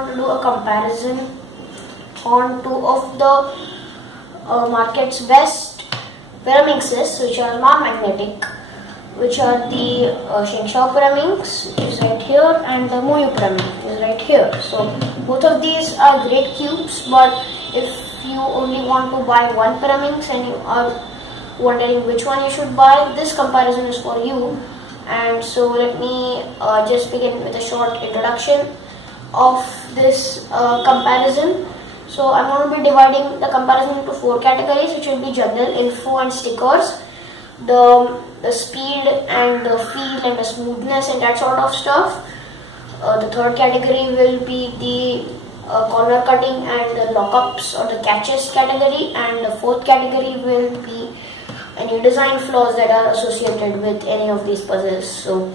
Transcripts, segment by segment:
want to do a comparison on two of the market's best pyraminxes, which are non-magnetic, which are the Shengshao pyraminx is right here and the Moyu pyraminx is right here. So both of these are great cubes, but if you only want to buy one pyraminx and you are wondering which one you should buy, this comparison is for you. And so let me just begin with a short introduction of this comparison. So I'm going to be dividing the comparison into four categories, which will be general, info and stickers, the speed and the feel and the smoothness and that sort of stuff. The third category will be the corner cutting and the lockups or the catches category, and the fourth category will be any design flaws that are associated with any of these puzzles. So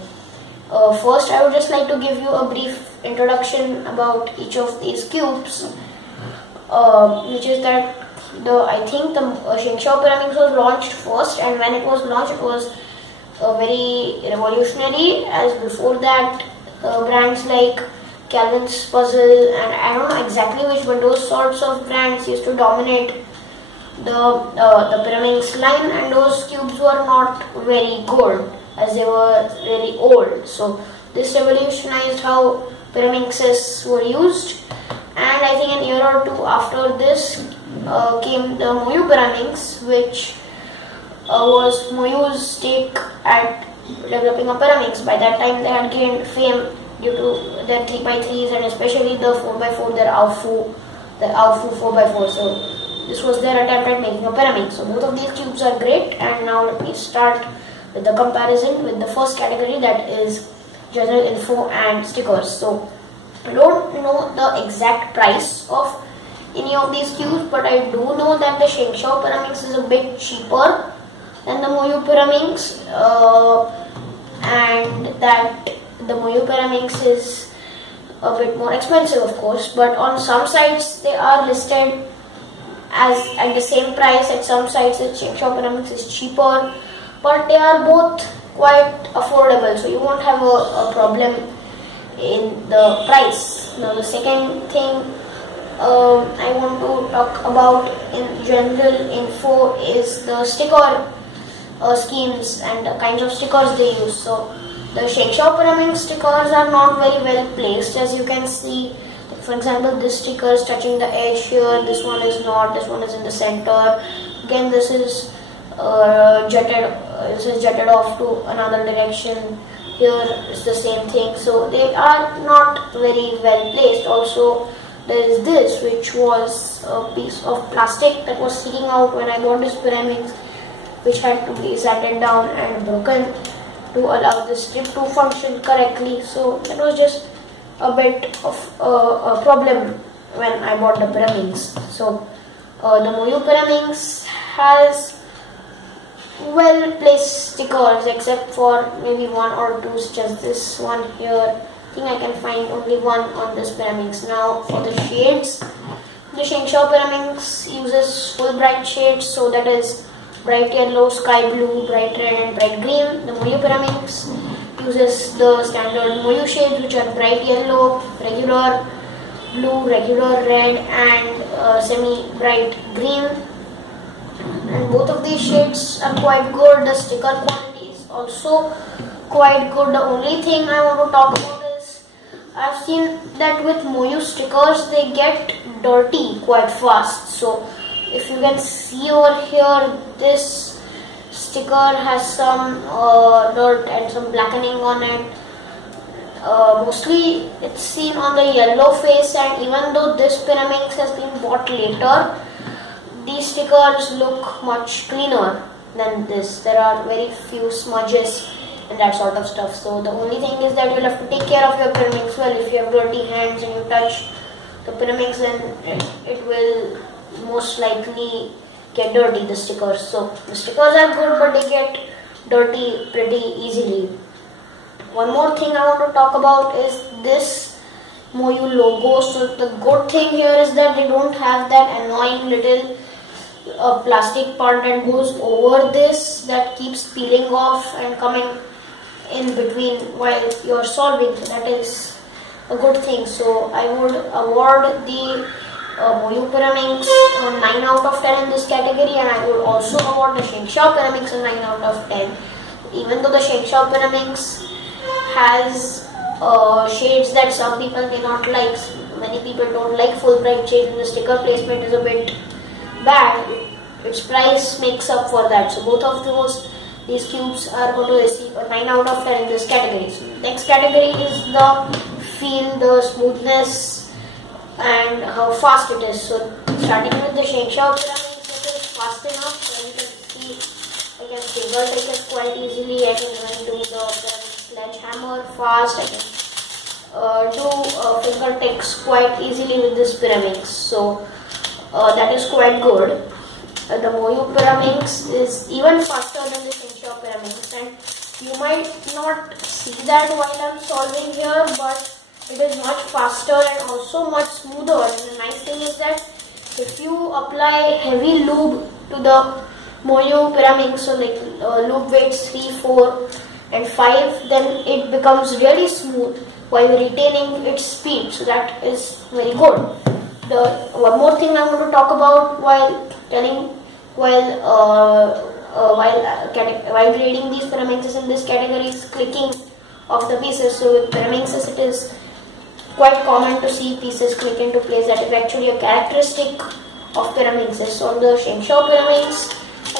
first I would just like to give you a brief introduction about each of these cubes, which is that I think the Shengshao pyraminx was launched first, and when it was launched it was very revolutionary, as before that brands like Calvin's Puzzle and I don't know exactly which, but those sorts of brands used to dominate the pyraminx line, and those cubes were not very good as they were really old. So this revolutionized how pyraminxes were used, and I think an year or two after this came the Moyu pyraminx, which was Moyu's take at developing a pyraminx. By that time they had gained fame due to their 3x3s and especially the 4x4, their Aofu 4x4. So this was their attempt at making a pyraminx. So both of these cubes are great, and now let me start with the comparison with the first category, that is general info and stickers. So I don't know the exact price of any of these cubes, but I do know that the Shengshao pyraminx is a bit cheaper than the Moyu pyraminx, and that the Moyu pyraminx is a bit more expensive, of course, but on some sites they are listed as at the same price. At some sites the Shengshao pyraminx is cheaper, but they are both quite affordable, so you won't have a problem in the price. Now the second thing I want to talk about in general info is the sticker schemes and the kinds of stickers they use. So the Shengshao pyraminx stickers are not very well placed, as you can see. For example, this sticker is touching the edge here, this one is not, this one is in the center. Again, this is jutted off to another direction. Here is the same thing. So they are not very well placed. Also, there is this, which was a piece of plastic that was sticking out when I bought this pyraminx, which had to be sanded down and broken to allow the strip to function correctly. So that was just a bit of a problem when I bought the pyraminx. So the Moyu pyraminx has well placed stickers, except for maybe one or two, such as this one here. I think I can find only one on this pyraminx. Now for the shades, the Shengshao pyraminx uses full bright shades, so that is bright yellow, sky blue, bright red and bright green. The Moyu pyraminx uses the standard Moyu shades, which are bright yellow, regular blue, regular red and semi-bright green. And both of these shades are quite good. The sticker quality is also quite good. The only thing I want to talk about is I've seen that with Moyu stickers they get dirty quite fast. So if you can see over here, this sticker has some dirt and some blackening on it. Mostly it's seen on the yellow face, and even though this pyraminx has been bought later, these stickers look much cleaner than this. There are very few smudges and that sort of stuff. So the only thing is that you'll have to take care of your pyraminx well. If you have dirty hands and you touch the pyraminx, then it will most likely get dirty, the stickers. So the stickers are good, but they get dirty pretty easily. One more thing I want to talk about is this Moyu logo. So the good thing here is that they don't have that annoying little plastic part that goes over this, that keeps peeling off and coming in between while you're solving. So that is a good thing. So I would award the Moyu Pyraminx 9 out of 10 in this category, and I would also award the Shengshao Pyraminx a 9 out of 10. Even though the Shengshao Pyraminx has shades that some people may not like, many people don't like full bright shades, and the sticker placement is a bit bad, its price makes up for that. So both of these cubes are going to receive a 9 out of 10 in this category. So next category is the feel, the smoothness, and how fast it is. So starting with the Shengshao Pyraminx, it is fast enough. So you can see I can finger take it quite easily. I can even do the sledgehammer fast. I can do finger takes quite easily with this Pyraminx. So that is quite good. The Moyu Pyraminx is even faster than the Shengshao Pyraminx, and you might not see that while I am solving here, but it is much faster and also much smoother. And the nice thing is that if you apply heavy lube to the Moyu Pyraminx, so like lube weights 3, 4 and 5, then it becomes really smooth while retaining its speed. So that is very good. One more thing I'm going to talk about while grading these Pyraminxes in this category is clicking of the pieces. So with Pyraminxes, it is quite common to see pieces click into place. That is actually a characteristic of Pyraminxes. So on the Shengshao Pyraminx,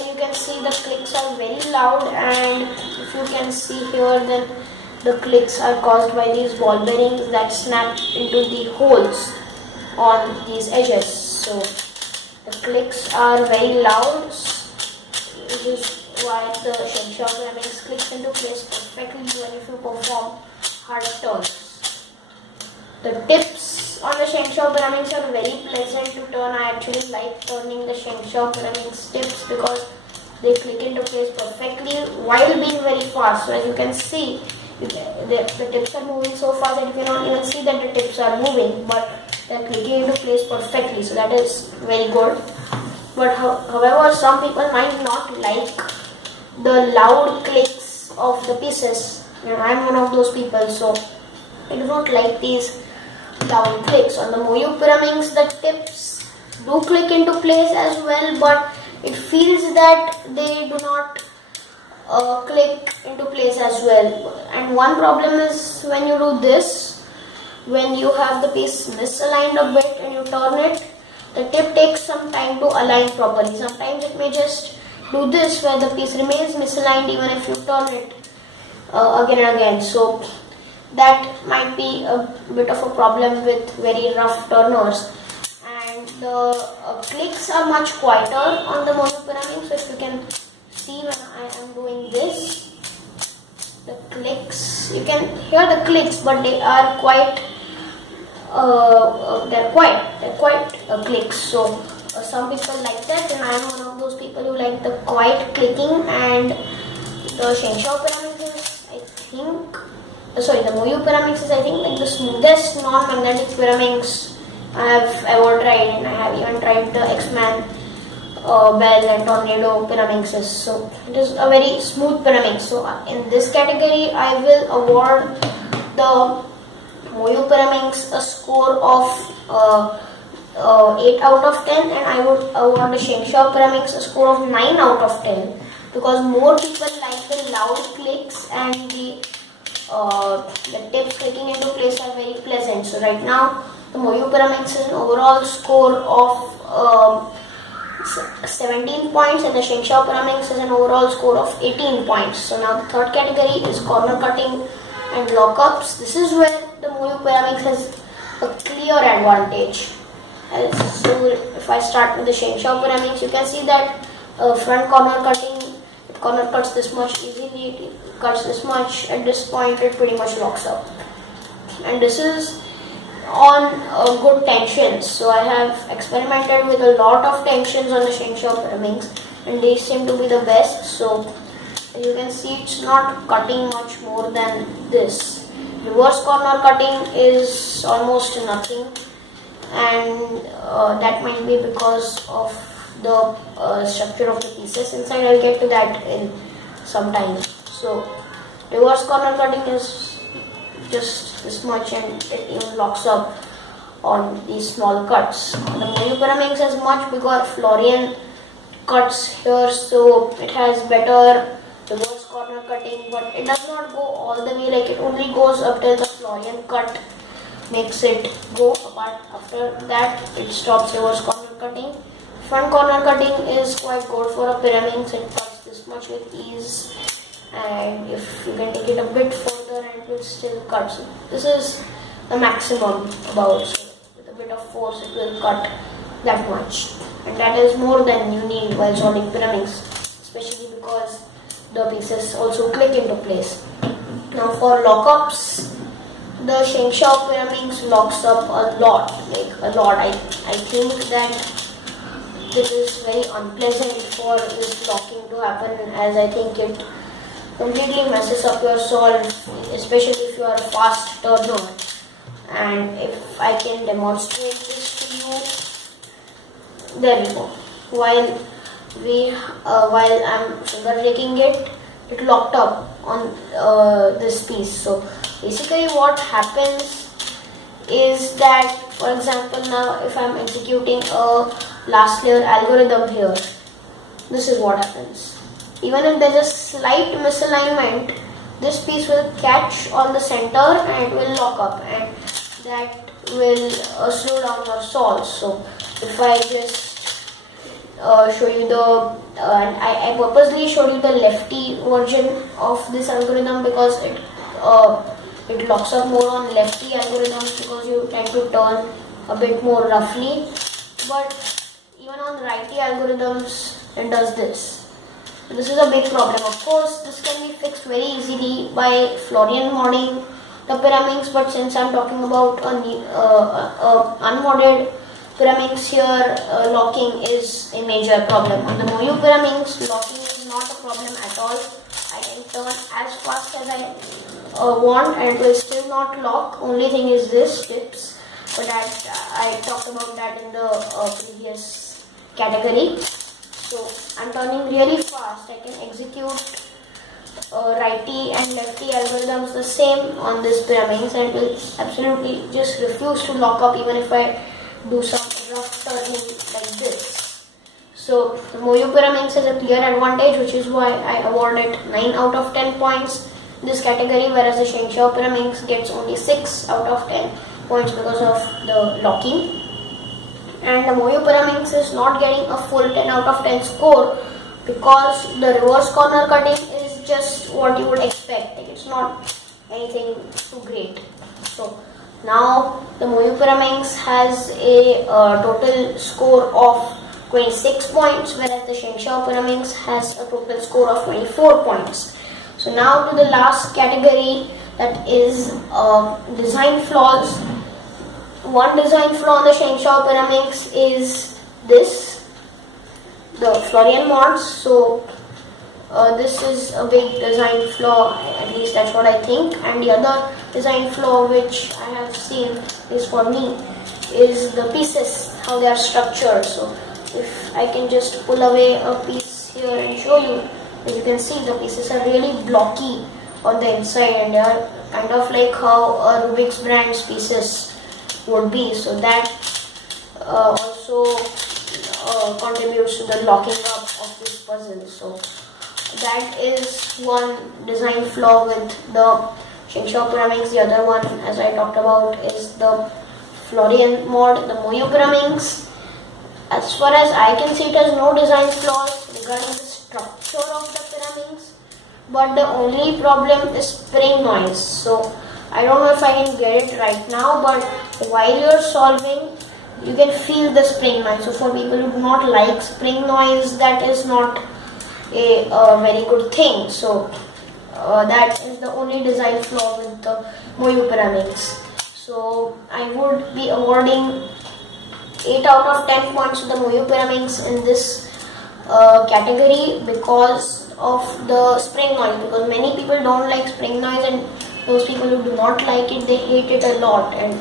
you can see the clicks are very loud, and if you can see here, then the clicks are caused by these ball bearings that snap into the holes on these edges. So the clicks are very loud, which is why the Shengshao Pyraminx clicks into place perfectly when if you perform hard turns. The tips on the Shengshao Pyraminx are very pleasant to turn. I actually like turning the Shengshao Pyraminx tips because they click into place perfectly while being very fast. So as you can see, the tips are moving so fast that you cannot even see that the tips are moving, but they are clicking into place perfectly. So that is very good. But however, some people might not like the loud clicks of the pieces. I am one of those people, so I do not like these loud clicks. On the Moyu Pyraminx, the tips do click into place as well, but it feels that they do not click into place as well. And one problem is when you do this, when you have the piece misaligned a bit and you turn it, the tip takes some time to align properly. Sometimes it may just do this where the piece remains misaligned even if you turn it again and again. So that might be a bit of a problem with very rough turners. And the clicks are much quieter on the Moyu Pyraminx. So if you can see when I am doing this, the clicks, you can hear the clicks, but they are quite they're quite clicks. So some people like that, and I am one of those people who like the quiet clicking. And the Shengshao Pyraminx is, I think, the Moyu Pyraminx is, I think, like the smoothest non-magnetic Pyraminx I have ever tried, and I have even tried the X-Man, Bell and Tornado Pyraminxes. So it is a very smooth Pyraminx. So in this category, I will award the Moyu Pyraminx a score of 8 out of 10, and I would award the Shengshao Pyraminx a score of 9 out of 10 because more people like the loud clicks, and the tips clicking into place are very pleasant. So right now the Moyu Pyraminx is an overall score of 17 points, and the Shengshao Pyraminx is an overall score of 18 points. So now the third category is corner cutting and lockups. This is where the Moyu Pyraminx has a clear advantage. So if I start with the Shengshao Pyraminx, you can see that front corner cutting, it corner cuts this much easily, it cuts this much. At this point it pretty much locks up, and this is on good tensions. So I have experimented with a lot of tensions on the Shengshao Pyraminx, and they seem to be the best. So you can see it's not cutting much more than this. Reverse corner cutting is almost nothing, and that might be because of the structure of the pieces inside. I'll get to that in some time. So reverse corner cutting is just this much and it even locks up on these small cuts. The Moyu Pyraminx has much bigger Florian cuts here, so it has better reverse corner cutting, but it does not go all the way, like it only goes up till the Florian cut makes it go. Apart after that it stops reverse corner cutting. Front corner cutting is quite good for a Pyraminx. It cuts this much with ease, and if you can take it a bit further and it will still cut. So this is the maximum about, so with a bit of force it will cut that much, and that is more than you need while solving Pyraminx, especially because the pieces also click into place. Now for lockups, the Shengshou Pyraminx locks up a lot, like a lot. I think that it is very unpleasant for this locking to happen, as I think it completely messes up your solve, especially if you are a fast turner. And if I can demonstrate this to you, there we go. While I'm finger taking it, it locked up on this piece. So basically what happens is that, for example, now if I'm executing a last layer algorithm here, this is what happens. Even if there is a slight misalignment, this piece will catch on the center and it will lock up, and that will slow down your solve. So if I just show you the and I purposely showed you the lefty version of this algorithm because it locks up more on lefty algorithms because you tend to turn a bit more roughly, but even on righty algorithms it does this. This is a big problem. Of course, this can be fixed very easily by Florian modding the Pyraminx, but since I'm talking about unmodded Pyraminx here, locking is a major problem. On the Moyu Pyraminx, locking is not a problem at all. I can turn as fast as I want and it will still not lock. Only thing is this tips, but I talked about that in the previous category. So I'm turning really fast. I can execute righty and lefty algorithms the same on this Pyraminx, and it will absolutely just refuse to lock up even if I do some rough turning like this. So the Moyu Pyraminx has a clear advantage, which is why I award it 9 out of 10 points in this category, whereas the Shengshou Pyraminx gets only 6 out of 10 points because of the locking. And the Moyu Pyraminx is not getting a full 10 out of 10 score because the reverse corner cutting is just what you would expect. Like, it's not anything too great. So now the Moyu Pyraminx has a total score of 26 points, whereas the Shengshou Pyraminx has a total score of 24 points. So now to the last category, that is design flaws. One design flaw on the Shengshou Pyraminx is this, the Florian mods. So this is a big design flaw, at least that's what I think. And the other design flaw which I have seen is for me is the pieces, how they are structured. So if I can just pull away a piece here and show you, as you can see, the pieces are really blocky on the inside and they are kind of like how a Rubik's Brand's pieces would be. So that also contributes to the locking up of this puzzle. So that is one design flaw with the Shengshou Pyraminx. The other one, as I talked about, is the Florian mod, the Moyu Pyraminx. As far as I can see, it has no design flaws regarding the structure of the Pyraminx, but the only problem is spring noise. So I don't know if I can get it right now, but while you're solving, you can feel the spring noise. So for people who do not like spring noise, that is not a very good thing. So that is the only design flaw with the Moyu Pyraminx. So I would be awarding 8 out of 10 points to the Moyu Pyraminx in this category because of the spring noise, because many people don't like spring noise, and those people who do not like it, they hate it a lot. And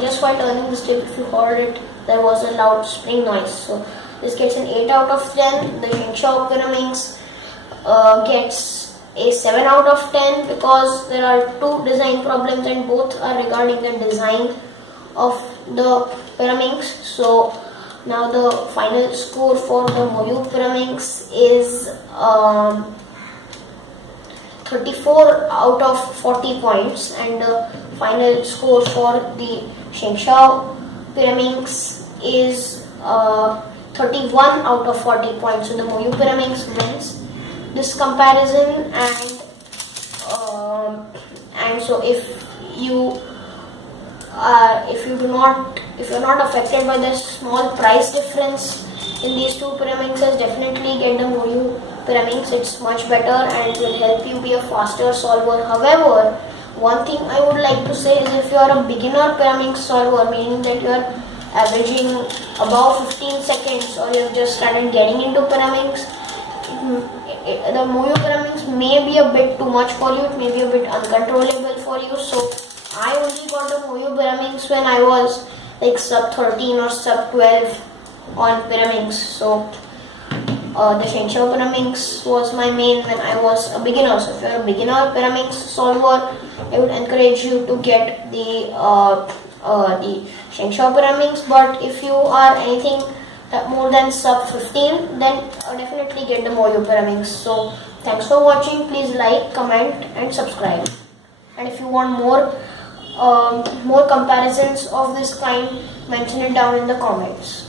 just while turning this tip, if you heard it, there was a loud spring noise. So this gets an 8 out of 10. The Shengshou Pyraminx gets a 7 out of 10 because there are two design problems and both are regarding the design of the Pyraminx. So now the final score for the Moyu Pyraminx is 34 out of 40 points, and the final score for the Shengshao Pyraminx is 31 out of 40 points. So the Moyu Pyraminx wins this comparison, and so if you're not affected by the small price difference in these two Pyraminxes, definitely get the Moyu Pyraminx. It's much better and it will help you be a faster solver. However, one thing I would like to say is if you are a beginner Pyraminx solver, meaning that you are averaging above 15 seconds or you have just started getting into Pyraminx, the Moyu Pyraminx may be a bit too much for you, it may be a bit uncontrollable for you. So I only got the Moyu Pyraminx when I was like sub 13 or sub 12 on Pyraminx. So the Shengshao Pyraminx was my main when I was a beginner. So if you are a beginner Pyraminx solver, I would encourage you to get the Shengshao Pyraminx. But if you are anything more than sub 15, then definitely get the Moyu Pyraminx. So thanks for watching. Please like, comment and subscribe. And if you want more comparisons of this kind, mention it down in the comments.